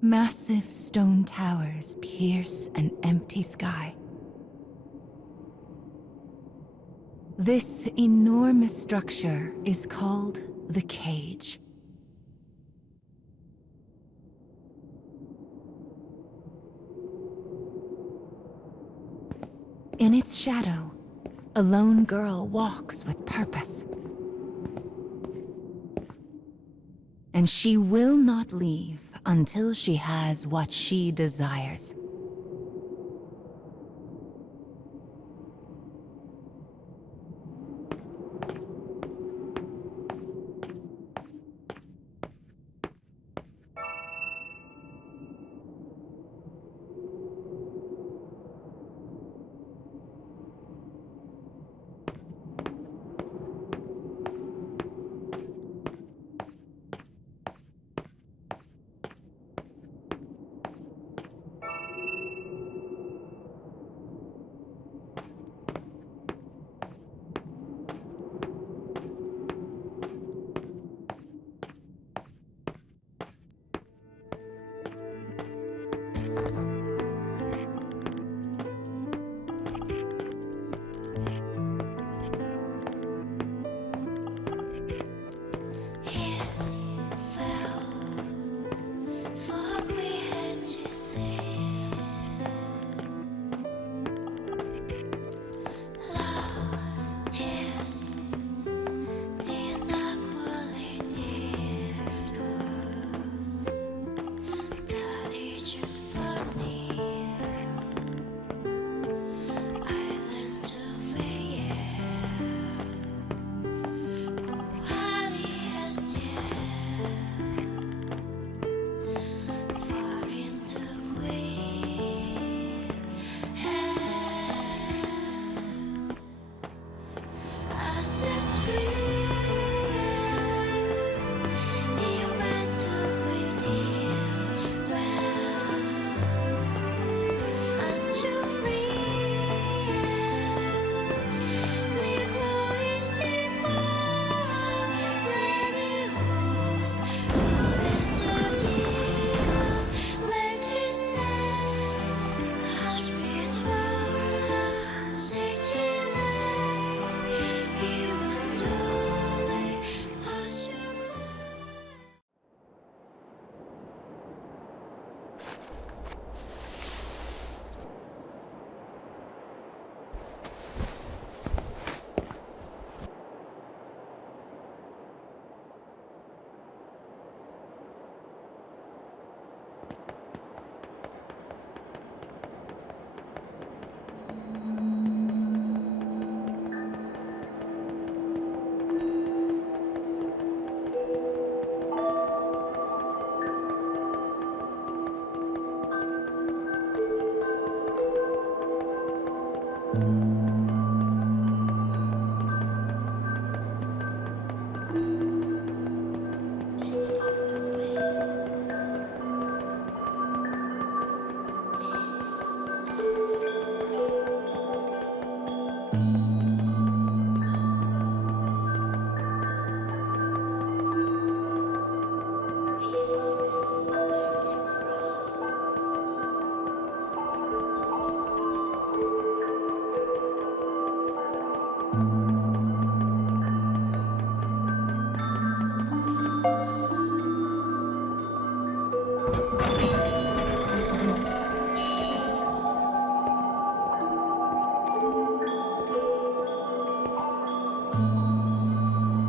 Massive stone towers pierce an empty sky. This enormous structure is called the Cage. In its shadow, a lone girl walks with purpose. And she will not leave until she has what she desires.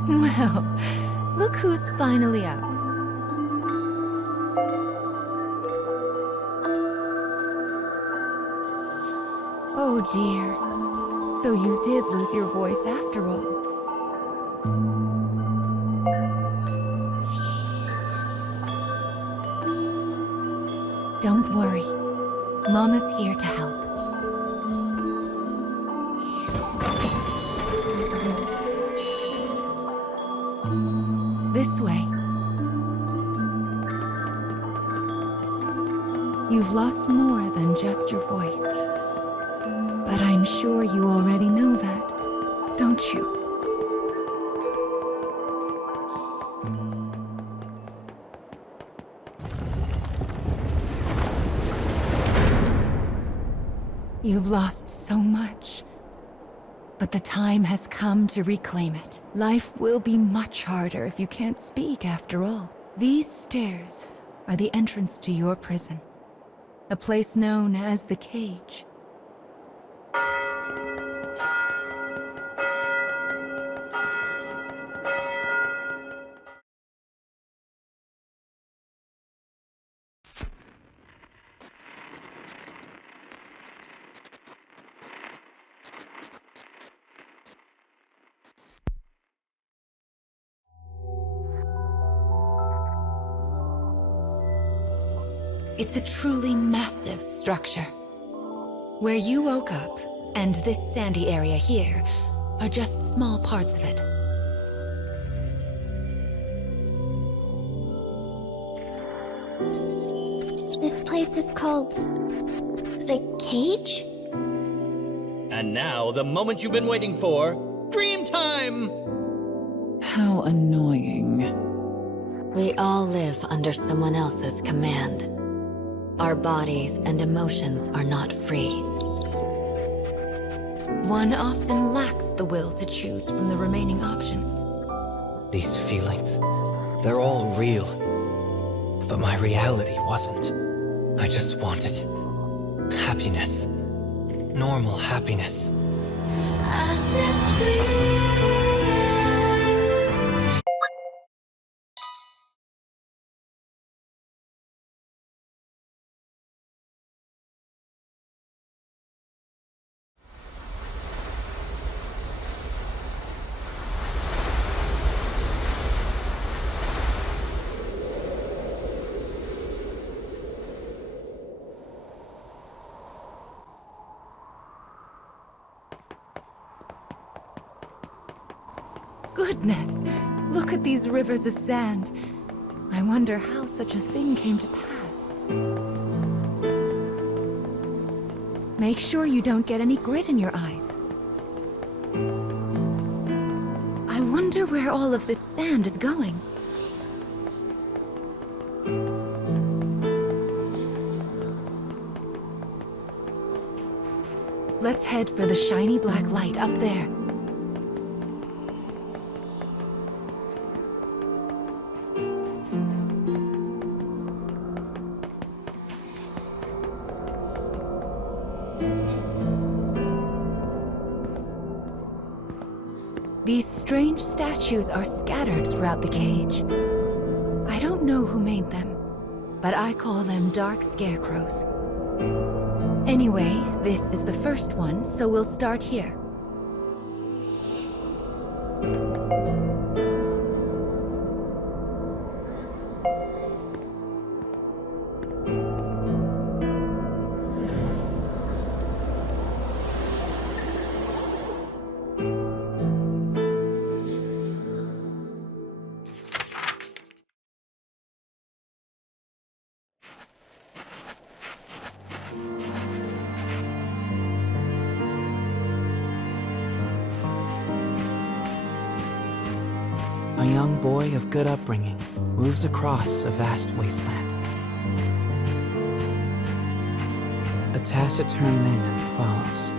Well, look who's finally up. Oh dear. So you did lose your voice after all. Don't worry. Mama's here to help. This way. You've lost more than just your voice. But I'm sure you already know that, don't you? You've lost so much. But the time has come to reclaim it. Life will be much harder if you can't speak after all. These stairs are the entrance to your prison. A place known as the Cage. It's a truly massive structure. Where you woke up, and this sandy area here, are just small parts of it. This place is called... the Cage? And now, the moment you've been waiting for, dream time! How annoying. We all live under someone else's command. Our bodies and emotions are not free. One often lacks the will to choose from the remaining options. These feelings, they're all real. But my reality wasn't. I just wanted happiness. Normal happiness. Goodness! Look at these rivers of sand. I wonder how such a thing came to pass. Make sure you don't get any grit in your eyes. I wonder where all of this sand is going. Let's head for the shiny black light up there. These strange statues are scattered throughout the cage. I don't know who made them, but I call them dark scarecrows. Anyway, this is the first one, so we'll start here. A young boy of good upbringing moves across a vast wasteland. A taciturn minion follows.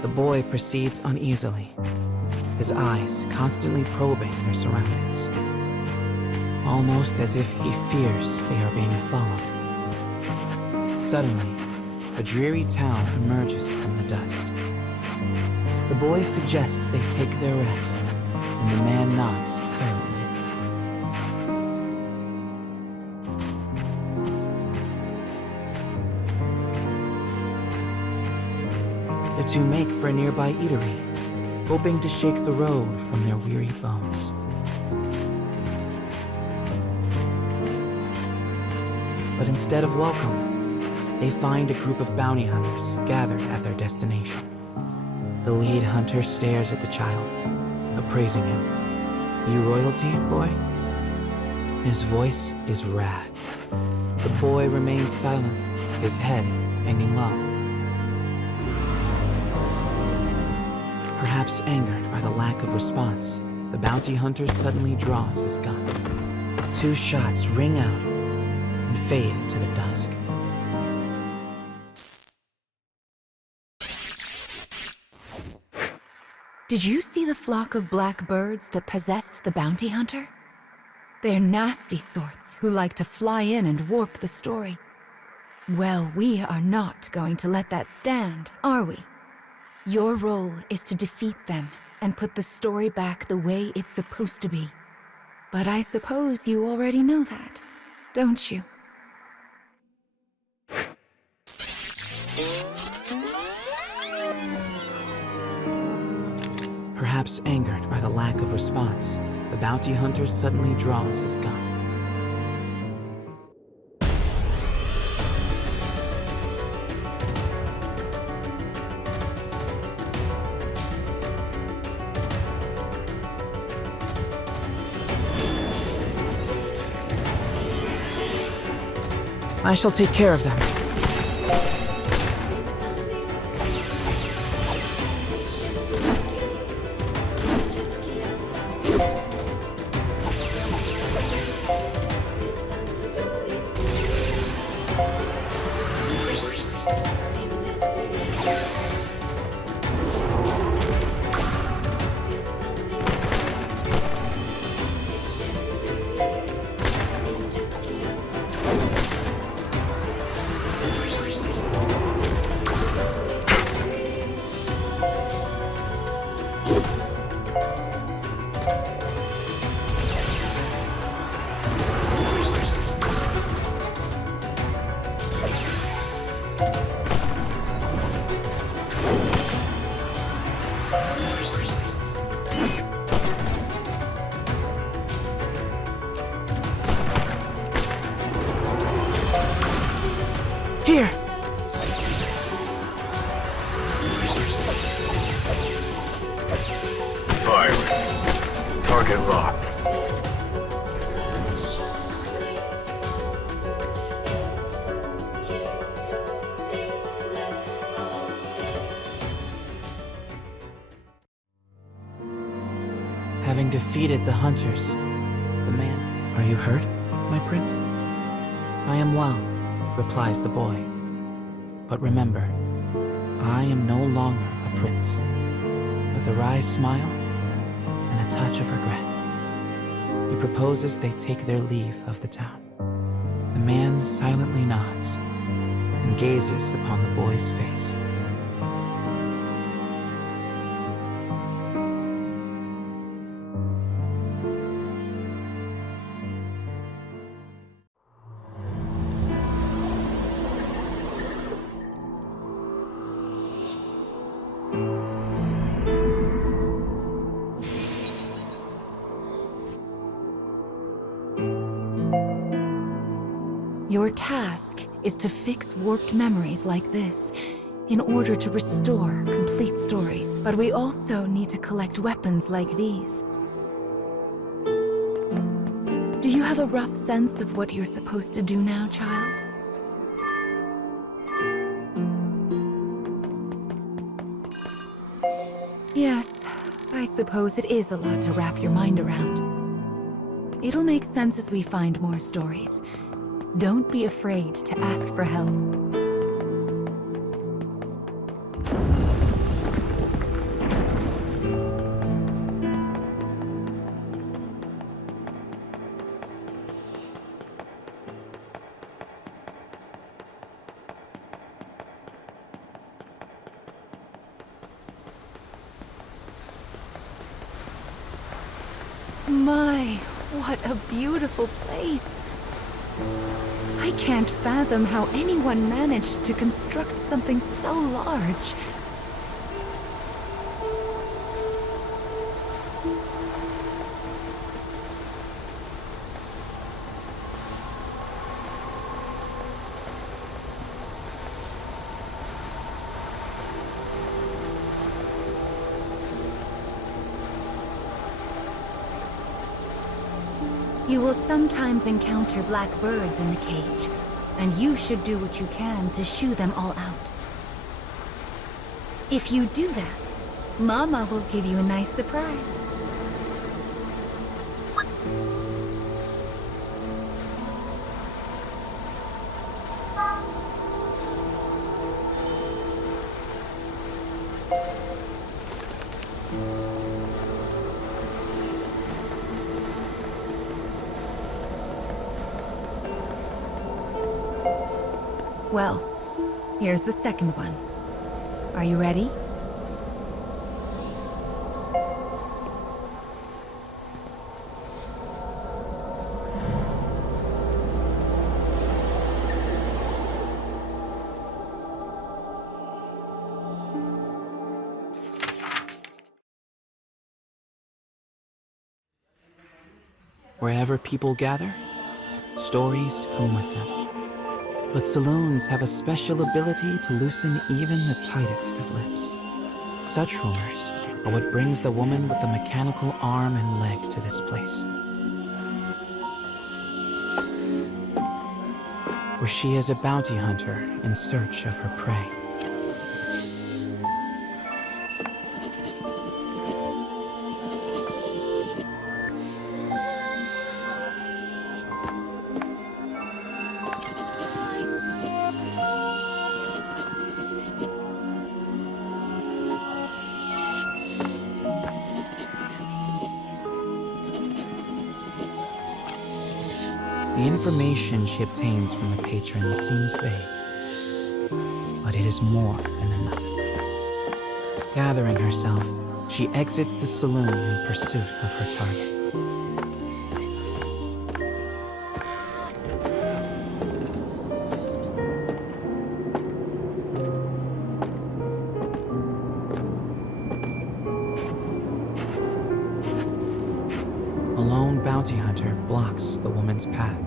The boy proceeds uneasily, his eyes constantly probing their surroundings, almost as if he fears they are being followed. Suddenly, a dreary town emerges from the dust. The boy suggests they take their rest, and the man nods silently. The two make for a nearby eatery, hoping to shake the road from their weary bones. But instead of welcome, they find a group of bounty hunters gathered at their destination. The lead hunter stares at the child, appraising him. "You royalty, boy?" His voice is wrath. The boy remains silent, his head hanging low. Perhaps angered by the lack of response, the bounty hunter suddenly draws his gun. 2 shots ring out and fade into the dusk. Did you see the flock of black birds that possessed the bounty hunter? They're nasty sorts who like to fly in and warp the story. Well, we are not going to let that stand, are we? Your role is to defeat them and put the story back the way it's supposed to be. But I suppose you already know that, don't you? Perhaps angered by the lack of response, the bounty hunter suddenly draws his gun. I shall take care of them. Here! Firing. Target locked. Having defeated the hunters, the man... Are you hurt, my prince? I am well, replies the boy. But remember, I am no longer a prince. With a wry smile and a touch of regret, he proposes they take their leave of the town. The man silently nods and gazes upon the boy's face. Your task is to fix warped memories like this in order to restore complete stories. But we also need to collect weapons like these. Do you have a rough sense of what you're supposed to do now, child? Yes, I suppose it is a lot to wrap your mind around. It'll make sense as we find more stories. Don't be afraid to ask for help. My, what a beautiful place! I can't fathom how anyone managed to construct something so large. You will sometimes encounter black birds in the cage, and you should do what you can to shoo them all out. If you do that, Mama will give you a nice surprise. Well, here's the second one. Are you ready? Wherever people gather, stories come with them. But saloons have a special ability to loosen even the tightest of lips. Such rumors are what brings the woman with the mechanical arm and legs to this place. Where she is a bounty hunter in search of her prey. The information she obtains from the patron seems vague, but it is more than enough. Gathering herself, she exits the saloon in pursuit of her target. A lone bounty hunter blocks the woman's path.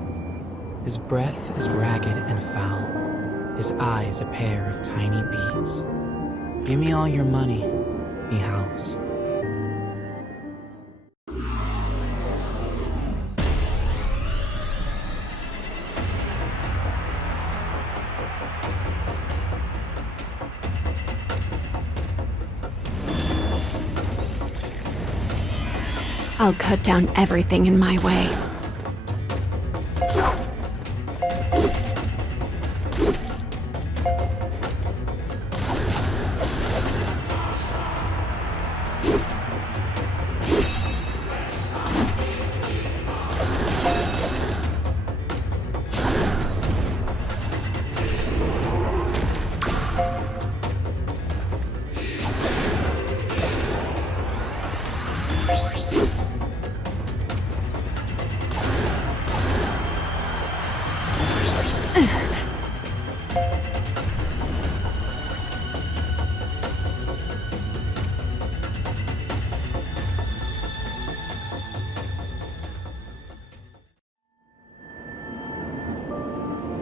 His breath is ragged and foul, his eyes a pair of tiny beads. "Give me all your money," he howls. I'll cut down everything in my way.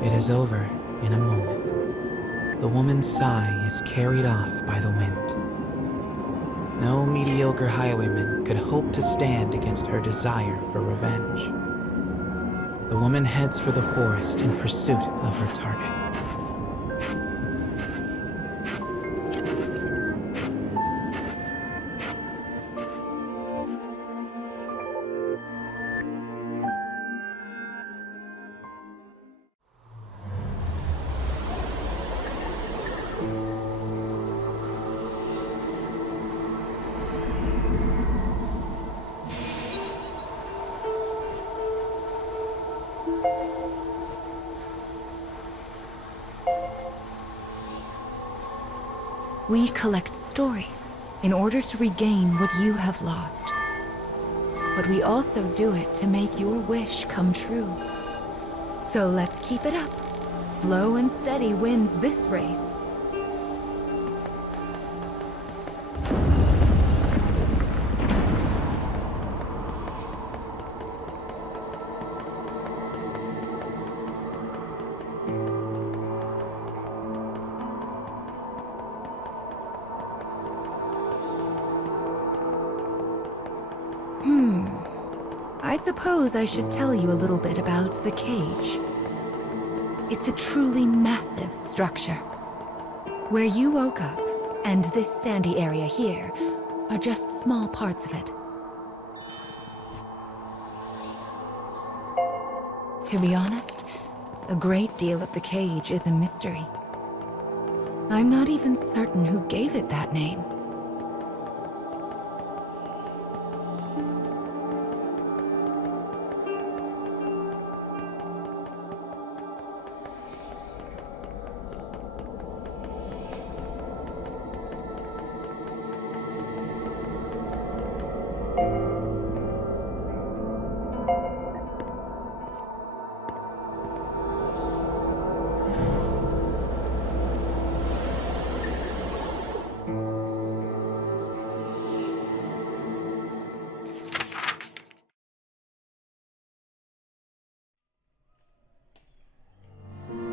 It is over in a moment. The woman's sigh is carried off by the wind. No mediocre highwayman could hope to stand against her desire for revenge. The woman heads for the forest in pursuit of her target. We collect stories in order to regain what you have lost. But we also do it to make your wish come true. So let's keep it up. Slow and steady wins this race. I suppose I should tell you a little bit about the cage. It's a truly massive structure. Where you woke up, and this sandy area here, are just small parts of it. To be honest, a great deal of the cage is a mystery. I'm not even certain who gave it that name.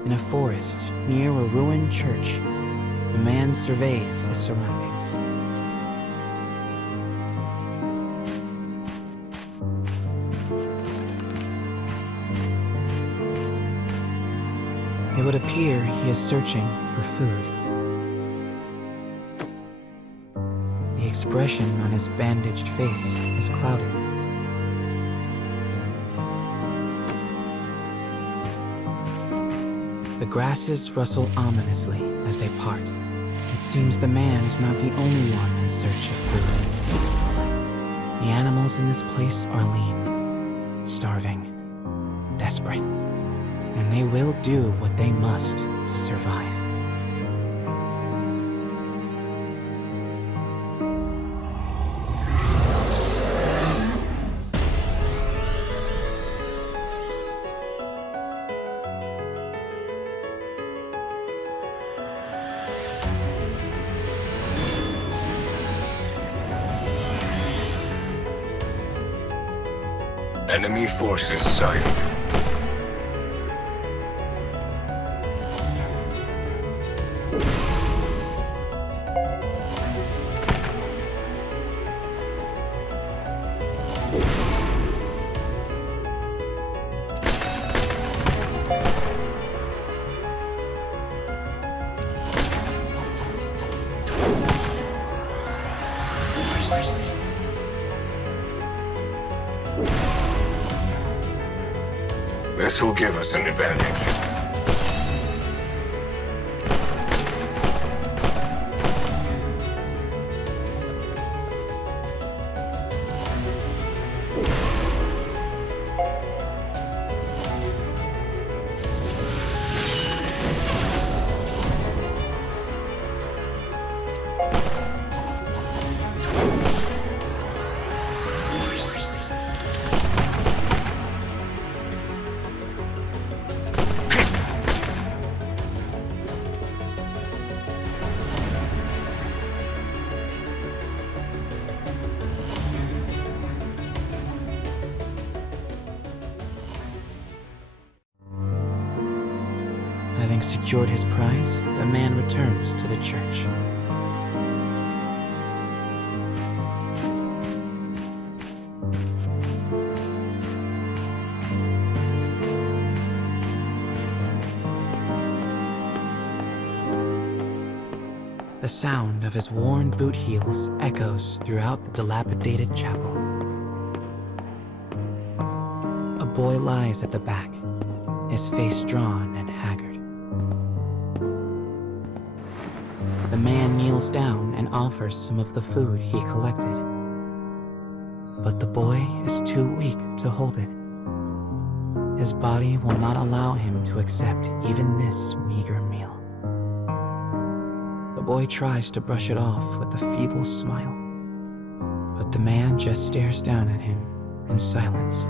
In a forest near a ruined church, the man surveys his surroundings. It would appear he is searching for food. The expression on his bandaged face is clouded. The grasses rustle ominously as they part. It seems the man is not the only one in search of food. The animals in this place are lean, starving, desperate, and they will do what they must to survive. Enemy forces sighted. This will give us an advantage. Having secured his prize, the man returns to the church. The sound of his worn boot heels echoes throughout the dilapidated chapel. A boy lies at the back, his face drawn and haggard. The man kneels down and offers some of the food he collected. But the boy is too weak to hold it. His body will not allow him to accept even this meager meal. The boy tries to brush it off with a feeble smile, but the man just stares down at him in silence.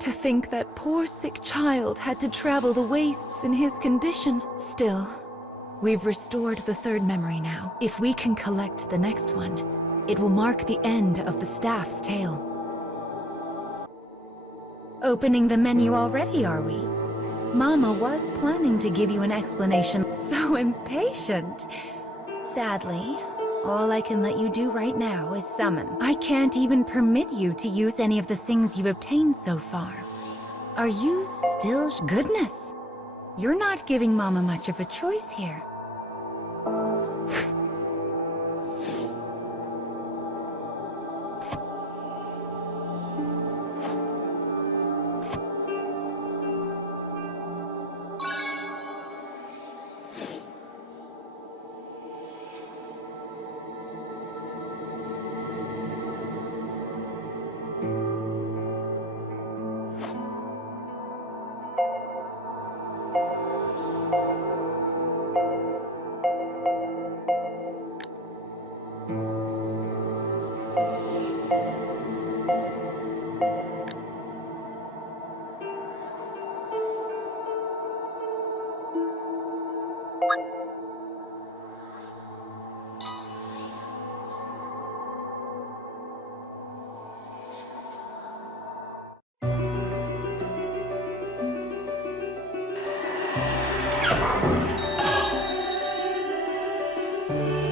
To think that poor sick child had to travel the wastes in his condition. Still, we've restored the third memory now. If we can collect the next one, it will mark the end of the staff's tale. Opening the menu already, are we? Mama was planning to give you an explanation. So impatient. Sadly, all I can let you do right now is summon. I can't even permit you to use any of the things you've obtained so far. Are you still... Goodness! You're not giving Mama much of a choice here. see.